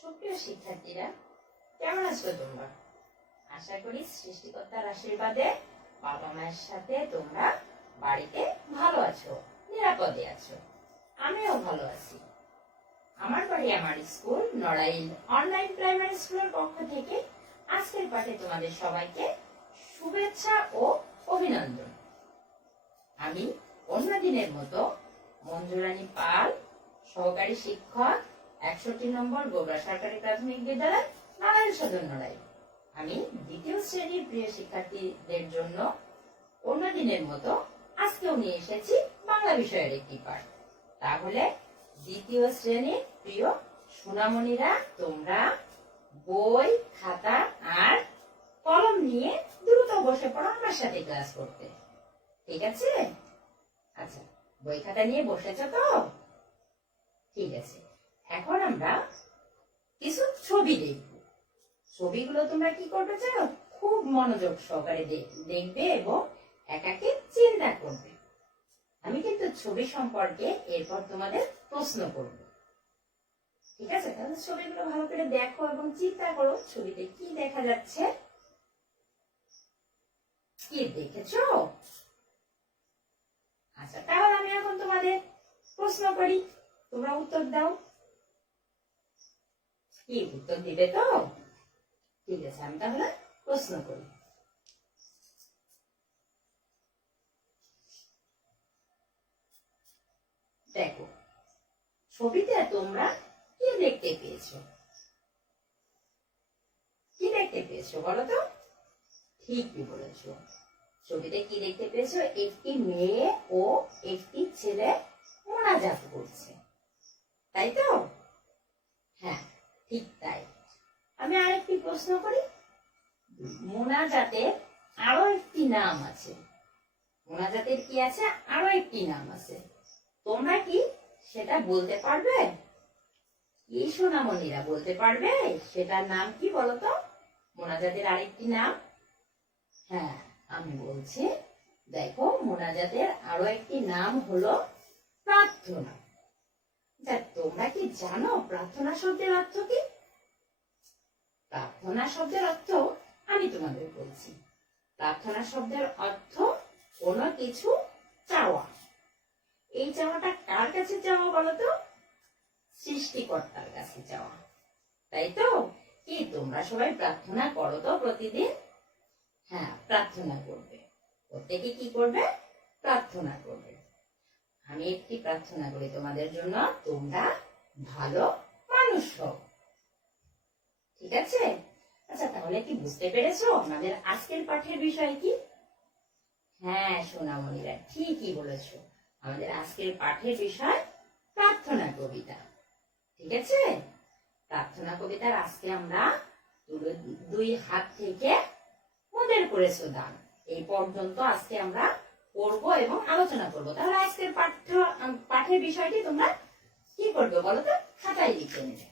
সুপ্রিয় শিক্ষার্থীরা, কেমন আছো তোমরা? আশা করি সৃষ্টিকর্তার আশীর্বাদে বাবা মায়ের সাথে তোমরা বাড়িতে ভালো আছো, নিরাপদে আছো। আমিও ভালো আছি। আমার বাড়ি, আমার স্কুল, নড়াইল অনলাইন প্রাইমারি স্কুলের পক্ষ থেকে আজকের পাঠে তোমাদের সবাইকে শুভেচ্ছা ও অভিনন্দন। আমি অন্য দিনের মতো মঞ্জুরানী পাল, সহকারী শিক্ষক একষট্টি নম্বর গোবরা সরকারি প্রাথমিক বিদ্যালয়, নারায়ণ সদর নড়াই। আমি দ্বিতীয় শ্রেণির প্রিয় শিক্ষার্থীদের জন্য অন্য দিনের মতো আজকেও নিয়ে এসেছি বাংলা বিষয়ের একটি পাঠ। তাহলে দ্বিতীয় শ্রেণির প্রিয় সোনামণিরা, তোমরা বই, খাতা আর কলম নিয়ে দ্রুত বসে পড়ো আমার সাথে ক্লাস করতে। ঠিক আছে? আচ্ছা বই খাতা নিয়ে বসেছ তো? ঠিক আছে। এখন আমরা কিছু ছবি দেখব। ছবিগুলো তোমরা কি করবে জানো? খুব মনোযোগ সহকারে দেখবে এবং একাকে চিন্তা করবে। আমি কিন্তু ছবি সম্পর্কে এরপর তোমাদের প্রশ্ন করব। ঠিক আছে? তাহলে ছবিগুলো ভালো করে দেখো এবং চিন্তা করো, ছবিতে কি দেখা যাচ্ছে? কি দেখেছ? আচ্ছা তাহলে আমি এখন তোমাদের প্রশ্ন করি। তোমরা উত্তর দাও। কি উত্তর দিবে তো? ঠিক আছে, আমি তাহলে প্রশ্ন করি। দেখো, ছবিতে তোমরা কি দেখতে পেয়েছ? কি দেখতে পেয়েছ বলো তো? ঠিকই বলেছ। ছবিতে কি দেখতে পেয়েছ? একটি মেয়ে ও একটি ছেলে মোনাজাত করছে। তাই তো? হ্যাঁ। ঠিক তাই। আমি আরেকটি প্রশ্ন করি। মোনাজাতের আরও একটি নাম আছে। মোনাজাতের কি আছে? আরও একটি নাম আছে। তোমরা কি সেটা বলতে পারবে? কি সোনামণিরা বলতে পারবে? সেটার নাম কি বলতো? মোনাজাতের আরেকটি নাম? হ্যাঁ আমি বলছি, দেখো মোনাজাতের আরও একটি নাম হলো প্রার্থনা। যা তোমরা কি জানো প্রার্থনা শব্দের অর্থ কি? প্রার্থনা শব্দের অর্থ আমি তোমাদের বলছি। প্রার্থনা শব্দের অর্থ কোনো কিছু চাওয়া। এই চাওয়াটা কার কাছে চাওয়া বলতো? সৃষ্টিকর্তার কাছে চাওয়া। তাই তো? কি তোমরা সবাই প্রার্থনা করো তো প্রতিদিন? হ্যাঁ প্রার্থনা করবে। প্রত্যেকে কি করবে? প্রার্থনা করবে। আমি একটি প্রার্থনা করি, তোমাদের জন্য তোমরা ভালো মানুষ হও। ঠিক আছে? আচ্ছা তাহলে কি বুঝতে পেরেছ আমাদের আজকের পাঠের বিষয় কি? হ্যাঁ সোনামণিরা ঠিকই বলেছ। আমাদের আজকের পাঠের বিষয় প্রার্থনা কবিতা। ঠিক আছে? প্রার্থনা কবিতার আজকে আমরা দুই হাত থেকে মোদের করেছ দান। এই পর্যন্ত আজকে আমরা পড়ব এবং আলোচনা করব। তাহলে আজকের পাঠ্য, পাঠের বিষয়টি তোমরা কি করবে বলো তো? খাতায় লিখে নেবে।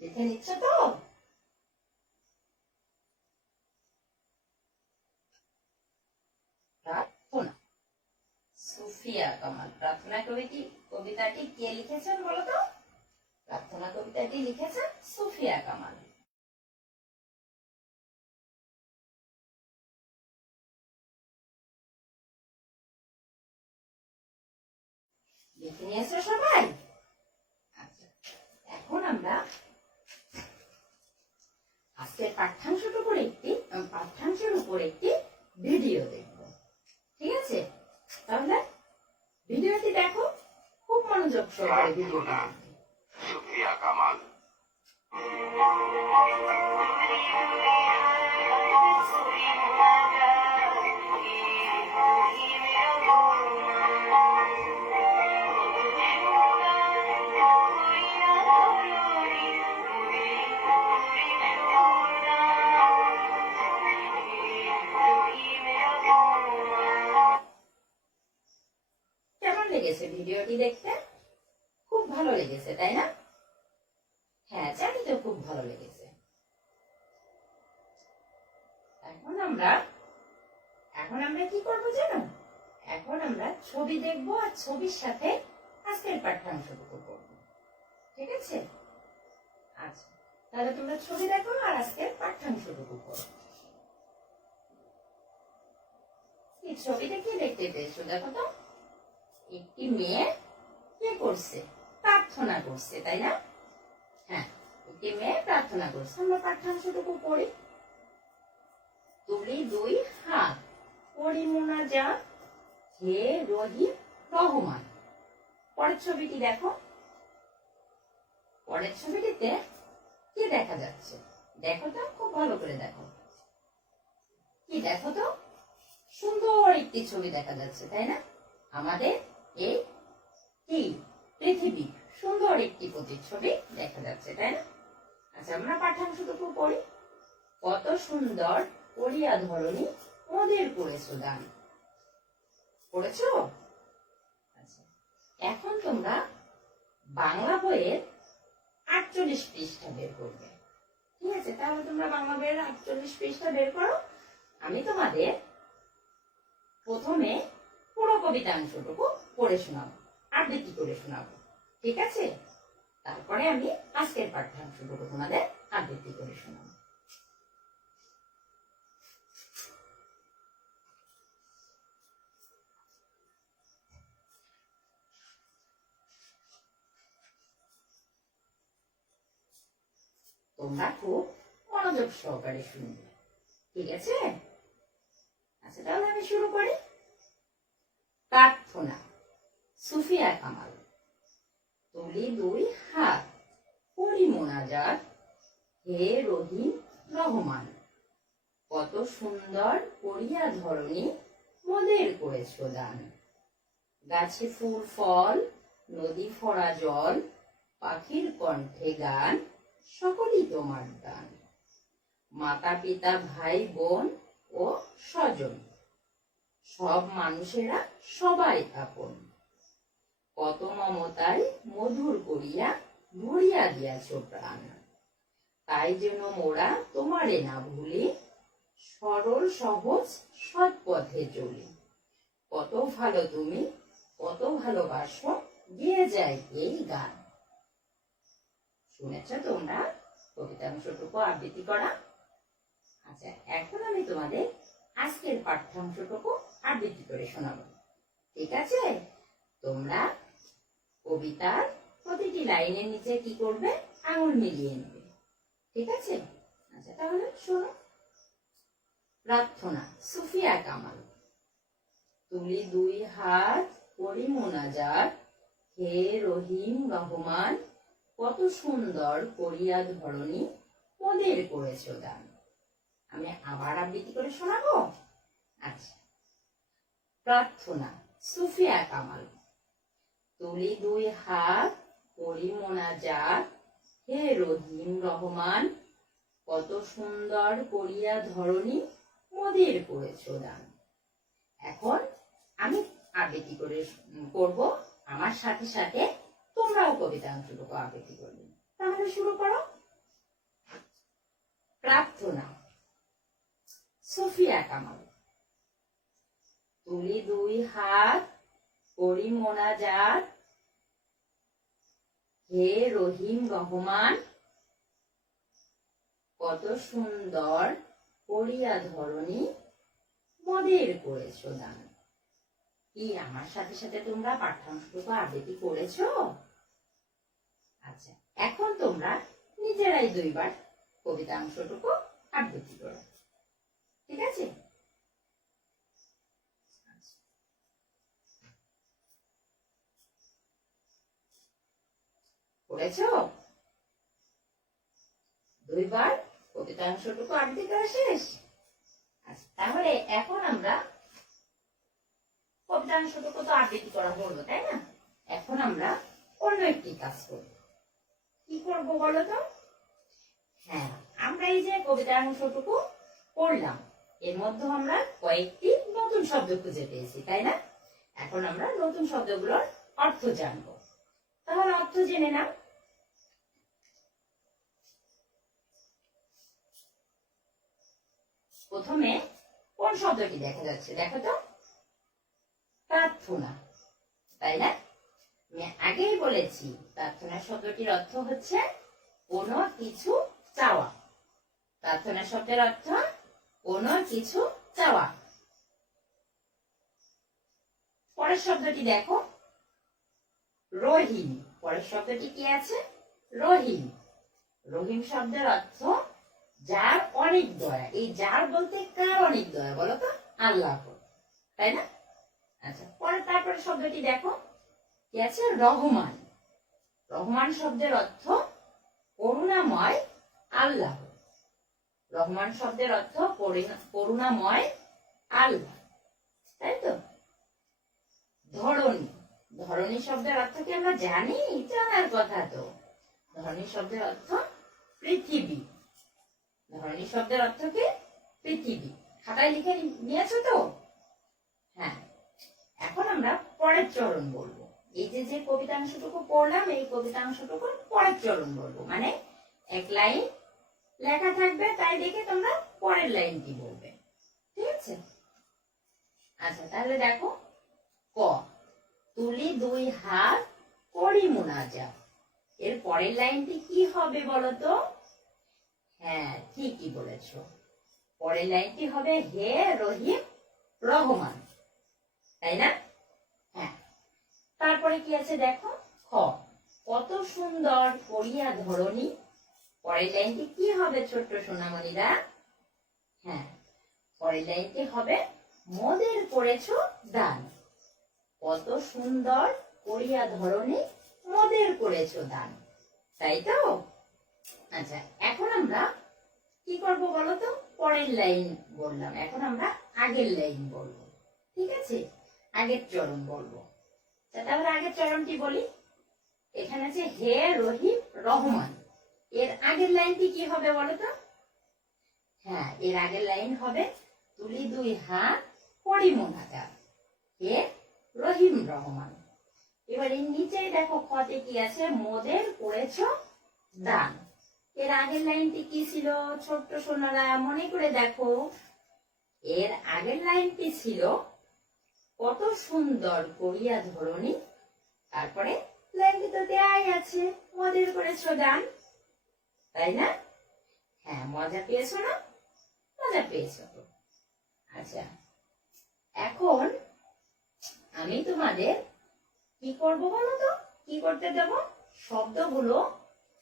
লিখে নিচ্ছ তো? প্রার্থনা। সুফিয়া কামাল, প্রার্থনা কবিটি কবিতাটি কে লিখেছেন বলো তো? প্রার্থনা কবিতাটি লিখেছেন সুফিয়া কামাল। সবাই? আচ্ছা এখন আমরা আজকের পাঠ্যাংশের উপর একটি পাঠ্যাংশের উপর একটি ভিডিও দেখব। ঠিক আছে? তাহলে ভিডিওটি দেখো, খুব মনোযোগ সহকারে ভিডিওটি দেখবে সুফিয়া কামাল ছবি দেখব আর ছবির সাথে আজকের পাঠ্যাংশটুকু করব। ঠিক আছে? আচ্ছা তাহলে তোমরা ছবি দেখো আর আজকের পাঠ্যাংশটুকু করো এই ছবিটা কি দেখতে পেয়েছ? দেখো তো, একটি মেয়ে কি করছে? প্রার্থনা করছে, তাই না? হ্যাঁ একটি মেয়ে প্রার্থনা করছে। আমরা পাঠ্যাংশটুকু পড়ি তুলি দুই হাত, পরিমোনা যা হে রহিম রহমান। পরের ছবিটি দেখো। পরের ছবিটিতে দেখা যাচ্ছে? দেখো তো, খুব ভালো করে দেখো। কি দেখো তো? সুন্দর একটি ছবি দেখা যাচ্ছে, তাই না? আমাদের এই কি? পৃথিবী। সুন্দর একটি প্রতিচ্ছবি দেখা যাচ্ছে, তাই না? আচ্ছা আমরা পাঠ্যাংশটুকু পড়ি। কত সুন্দর করিয়া ধরনী ওদের করেছ দান পড়েছো আচ্ছা। এখন তোমরা বাংলা বইয়ের আটচল্লিশ পৃষ্ঠা বের করবে। ঠিক আছে, তাহলে তোমরা বাংলা বইয়ের আটচল্লিশ পৃষ্ঠা বের করো। আমি তোমাদের প্রথমে পুরো কবিতাংশটুকু পড়ে শোনাবো আবৃত্তি করে শোনাবো। ঠিক আছে? তারপরে আমি আজকের পাঠ্যাংশটুকু তোমাদের আবৃত্তি করে শোনাবো। তোমরা খুব মনোযোগ সহকারে শুনবে ঠিক আছে? আচ্ছা তাহলে আমি শুরু করি। প্রার্থনা, সুফিয়া কামাল। তুলি দুই হাত করি মোনাজাত। হে রহিম রহমান, কত সুন্দর করিয়া ধরণী মোদের করেছ দান। গাছে ফুল, ফল, নদী ফরা জল, পাখির কণ্ঠে গান। সকলই তোমার দান। মাতা, পিতা, ভাই, বোন ও স্বজন। সব মানুষেরা সবাই আপন। কত মমতায় মধুর করিয়া ভরিয়া দিয়াছ প্রাণ। তাই যেন মোরা তোমারে না ভুলি, সরল, সহজ সৎ পথে চলি। কত ভালো তুমি, কত ভালোবাসো গিয়ে যায় এই গান। শুনেছ তোমরা? কবিতাংশটুকু আবৃত্তি করা? আচ্ছা এখন আমি তোমাদের আজকের পাঠ্যাংশটুকু আবৃত্তি করে শোনাবো। ঠিক আছে? তোমরা কবিতার প্রতিটি লাইনের নিচে কি করবে? আঙুল মিলিয়ে নেবে। ঠিক আছে? আচ্ছা তাহলে শোনো। প্রার্থনা, সুফিয়া কামাল। তুলি দুই হাত করি মোনাজাত হে রহিম রহমান কত সুন্দর করিয়া ধরনী ওদের করেছ দান আমি আবার আবৃত্তি করে শোনাবো? আচ্ছা। প্রার্থনা, সুফিয়া কামাল। তুলি দুই হাত, করি মোনাজাত। হে রহিম রহমান, কত সুন্দর করিয়া ধরনী মোদের করেছ দান এখন আমি আবৃত্তি করে করব। আমার সাথে সাথে কবিতা অংশটুকু আবৃত্তি করবে। তাহলে শুরু করো। প্রার্থনা। সুফিয়া কামাল। তুলি দুই হাত, করি মোনাজাত। হে রহিম রহমান, কত সুন্দর করিয়া ধরণী মদের করেছ দান। কি, আমার সাথে সাথে তোমরা পাঠ্যাংশটুকু আবৃত্তি করেছ? তোমরা নিজেরাই দুইবার কবিতা অংশটুকু আবৃত্তি করো। ঠিক আছে। করেছ? দুইবার কবিতা অংশটুকু আবৃত্তি করা শেষ? আচ্ছা তাহলে এখন আমরা কবিতাংশটুকু তো আবৃত্তি করা হলো, তাই না? এখন আমরা অন্য একটি কাজ করব। কি করব বলো তো? হ্যাঁ আমরা এই যে কবিতাংশটুকু পড়লাম। এর মধ্যে আমরা কয়েকটি নতুন শব্দ খুঁজে পেয়েছি, তাই না? এখন আমরা নতুন শব্দগুলোর অর্থ জানব। তাহলে অর্থ জেনে নাও। প্রথমে কোন শব্দটি দেখা যাচ্ছে? দেখো তো। প্রার্থনা, তাই না? আগেই বলেছি, প্রার্থনা শব্দটির অর্থ হচ্ছে কোনো কিছু চাওয়া। প্রার্থনা শব্দের অর্থ কোনো কিছু চাওয়া। পরের শব্দটি দেখো। রহিম। পরের শব্দটি কি আছে? রহিম। রহিম শব্দের অর্থ যার অনেক দয়া। এই যার বলতে কার অনেক দয়া বলো তো? আল্লাহ তাই না? আচ্ছা পরে তারপরে শব্দটি দেখো। আছে? রহমান। রহমান শব্দের অর্থ করুণাময় আল্লাহ। রহমান শব্দের অর্থ করুণাময় আল্লাহ। তাই তো? ধরণী। ধরণী শব্দের অর্থ কি আমরা জানি? জানার কথা তো। ধরণী শব্দের অর্থ পৃথিবী। ধরণী শব্দের অর্থ কি? পৃথিবী। খাতায় লিখে নিয়েছো তো? হ্যাঁ। এখন আমরা পরের চরণ বলব। এই যে যে কবিতাংশটুকু পড়লাম, এই কবিতাংশটুকু পরের চরণ বলব। মানে এক লাইন লেখা থাকবে, তাই দেখে তোমরা পরের লাইনটি বলবে। ঠিক আছে? আচ্ছা তাহলে দেখো, ক, তুলি দুই হাত করি মোনাজা এর পরের লাইনটি কি হবে বলো তো হ্যাঁ ঠিকই বলেছ। পরের লাইনটি হবে, হে রহিম রহমান। তাই না? তারপরে কি আছে দেখো? খ। কত সুন্দর করিয়া ধরণী। পরের লাইনটি কি হবে ছোট্ট সোনামণিরা হ্যাঁ পরের লাইনটি হবে, মোদের করেছ দান। কত সুন্দর করিয়া ধরণী, মোদের করেছ দান। তাই তো? আচ্ছা এখন আমরা কি করব বলো তো? পরের লাইন বললাম। এখন আমরা আগের লাইন বলব। ঠিক আছে? আগের চরণ বলব। তাহলে আগের চরণটি বলি। এখানে আছে হে রহিম রহমান। এর আগের লাইনটি কি হবে বলো তো হ্যাঁ এর আগের লাইন হবে, তুলি দুই হাত পরিমোনাকার হে রহিম রহমান। এবার এর নিচে দেখো কতে কি আছে? মোদের করেছ দান। এর আগের লাইনটি কি ছিল? ছোট্ট সোনারা, মনে করে দেখো। এর আগের লাইনটি ছিল কত সুন্দর করিয়া ধরণী। তারপরে লাইনটি তো দেয়াই আছে, মদের করেছ দান তাই না? হ্যাঁ মজা পেয়েছ না? মজা পেয়েছ আচ্ছা এখন আমি তোমাদের কি করব বলো তো? কি করতে দেব? শব্দগুলো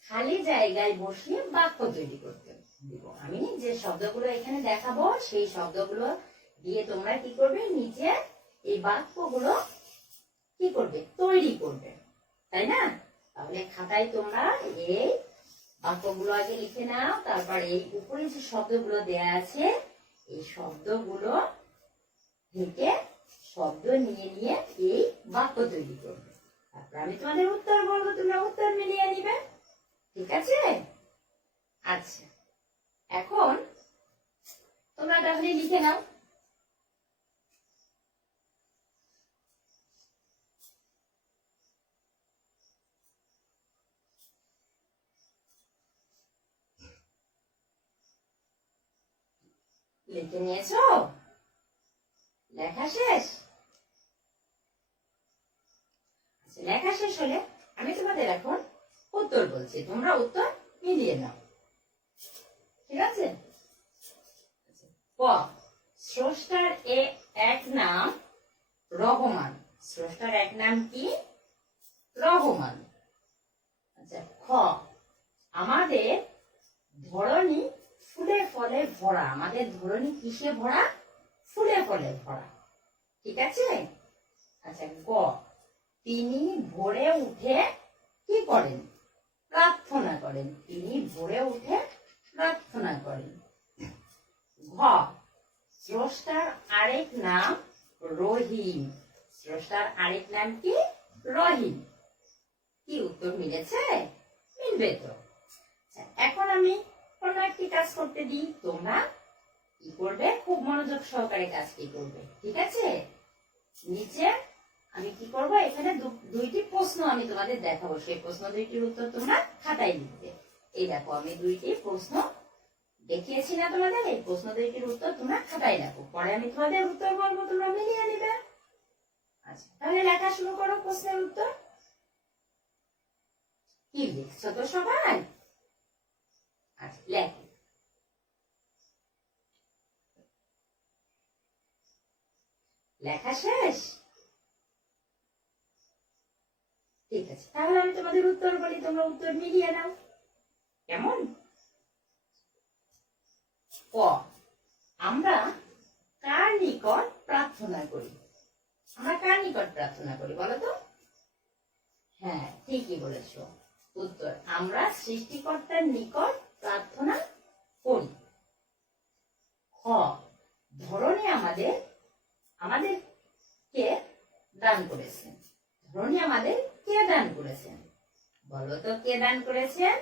খালি জায়গায় বসিয়ে বাক্য তৈরি করতে দিব। আমি যে শব্দগুলো এখানে দেখাবো, সেই শব্দগুলো দিয়ে তোমরা কি করবে? নিচে এই বাক্যগুলো কি করবে? তৈরি করবে। তাই না? তাহলে খাতায় তোমরা এই বাক্যগুলো আগে লিখে নাও, তারপর এই উপরে যে শব্দগুলো দেয়া আছে, এই শব্দগুলো থেকে শব্দ নিয়ে নিয়ে এই বাক্য তৈরি করবে। তারপর আমি তোমাদের উত্তর বলব, তোমরা উত্তর মিলিয়ে নিবে। ঠিক আছে? আচ্ছা। এখন তোমরা তাহলে লিখে নাও। লিখে নিয়েছো? লেখা শেষ? আচ্ছা, লেখা শেষ হলে আমি তোমাদের এখন উত্তর বলছি। তোমরা উত্তর মিলিয়ে নাও। ঠিক আছে? স্রষ্টার এ এক নাম রহমান। স্রষ্টার এক নাম কি? রহমান। আচ্ছা খ আমাদের ধরনী ফুলে ফলে ভরা। আমাদের ধরনী কিসে ভরা? ফুলে ফলে ভরা। ঠিক আছে? আচ্ছা গ। তিনি ভোরে উঠে কি করেন? প্রার্থনা করেন। তিনি ভোরে উঠে প্রার্থনা করেন। ঘ। স্রষ্টার আরেক নাম রহিম। স্রষ্টার আরেক নাম কি? রহিম। কি উত্তর মিলেছে? মিলবে তো। আচ্ছা, এখন আমি কোনো একটি কাজ করতে দিই, তোমরা কি করবে? খুব মনোযোগ সহকারে কাজটি করবে, ঠিক আছে? নিচে আমি কি করব? এখানে দুইটি প্রশ্ন আমি তোমাদের দেখাবো। সেই প্রশ্ন দুইটির উত্তর তোমরা খাতায় লিখবে। এই দেখো, আমি দুইটি প্রশ্ন দেখিয়েছি না তোমাদের, এই প্রশ্ন দুইটির উত্তর তোমরা খাতায় লেখো। পরে আমি তোমাদের উত্তর বলব, তোমরা মিলিয়ে নিবে। আচ্ছা তাহলে লেখা শুরু করো প্রশ্নের উত্তর। কি লিখছো তো সবাই? আচ্ছা লেখো। লেখা শেষ? ঠিক আছে, তাহলে আমি তোমাদের উত্তর বলি, তোমরা উত্তর মিলিয়ে নাও। কেমন? ক, আমরা কার নিকট প্রার্থনা করি? আমরা কার নিকট প্রার্থনা করি, বলো তো? হ্যাঁ ঠিকই বলেছ। উত্তর, আমরা সৃষ্টিকর্তার নিকট প্রার্থনা করি খ ধরনে আমাদের আমাদের কে দান করেছেন। ধরনী আমাদের কে দান করেছেন? বলো কে দান করেছেন?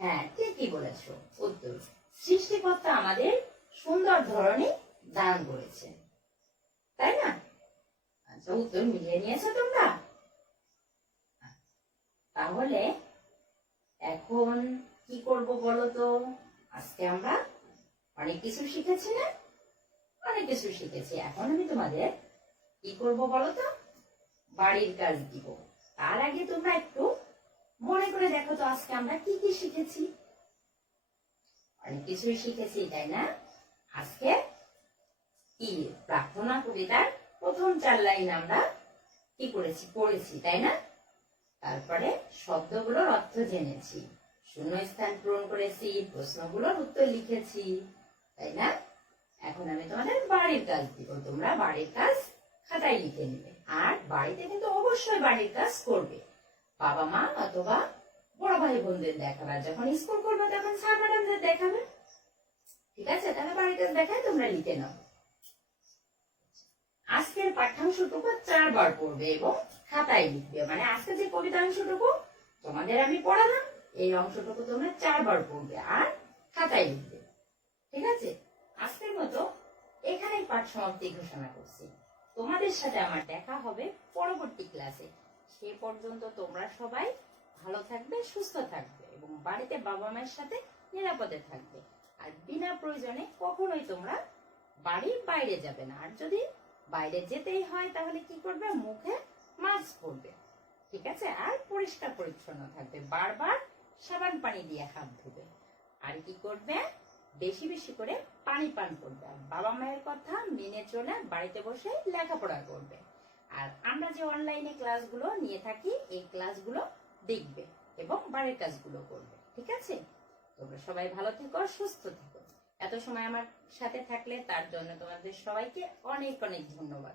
হ্যাঁ ঠিকই বলেছ? উত্তর, সৃষ্টিকর্তা আমাদের সুন্দর ধরনে দান করেছেন। তাই না? আচ্ছা উত্তর মিলিয়ে নিয়েছো তোমরা? তাহলে এখন কি করব বলো তো আজকে আমরা অনেক কিছু শিখেছি না? অনেক কিছু শিখেছি। এখন আমি তোমাদের কি করব বলো তো বাড়ির কাজ দিব। তার আগে তোমরা একটু মনে করে দেখো তো আজকে আমরা কি কি শিখেছি। অনেক কিছুই শিখেছি, তাই না? আজকে কি? প্রার্থনা, কবিতার প্রথম চার লাইন আমরা কি করেছি? পড়েছি, তাই না? তারপরে শব্দগুলোর অর্থ জেনেছি। শূন্যস্থান পূরণ করেছি, প্রশ্নগুলোর উত্তর লিখেছি, তাই না? এখন আমি তোমাদের বাড়ির কাজ দিব, তোমরা বাড়ির কাজ খাতায় লিখে নিবে। আর বাড়িতে কিন্তু অবশ্যই বাড়ির কাজ করবে। বাবা মা অথবা বড় ভাই বোনদের দেখাবে যখন স্কুল করবে তখন স্যার ম্যাডামদের দেখাবে। ঠিক আছে? তাহলে বাড়ির কাজ দেখায় তোমরা লিখে নাও। আজকের পাঠ্যাংশটুকু চারবার পড়বে এবং খাতায় লিখবে। মানে আজকে যে কবিতা অংশটুকু তোমাদের আমি পড়ালাম। এই অংশটুকু তোমরা চারবার পড়বে আর খাতায় লিখবে। ঠিক আছে? আজকের মতো এখানেই পাঠ সমাপ্তি ঘোষণা করছি। তোমাদের সাথে আমার দেখা হবে পরবর্তী ক্লাসে। সে পর্যন্ত তোমরা সবাই ভালো থাকবে, সুস্থ থাকবে এবং বাড়িতে বাবা মায়ের সাথে নিরাপদে থাকবে। আর বিনা প্রয়োজনে কখনোই তোমরা বাড়ির বাইরে যাবে না। আর যদি বাইরে যেতেই হয়, তাহলে কি করবে? মুখে মাস্ক পরবে। ঠিক আছে? আর পরিষ্কার পরিচ্ছন্ন থাকবে। বারবার সাবান পানি দিয়ে হাত ধুবে। আর কি করবে? বেশি বেশি করে পানি পান করবে। বাবা মায়ের কথা মেনে চলে বাড়িতে বসে লেখাপড়া করবে। আর আমরা যে অনলাইনে ক্লাসগুলো নিয়ে থাকি, এই ক্লাসগুলো দেখবে এবং বাড়ির কাজগুলো করবে। ঠিক আছে? তোমরা সবাই ভালো থেকো, সুস্থ থেকো। এত সময় আমার সাথে থাকলে তার জন্য তোমাদের সবাইকে অনেক অনেক ধন্যবাদ।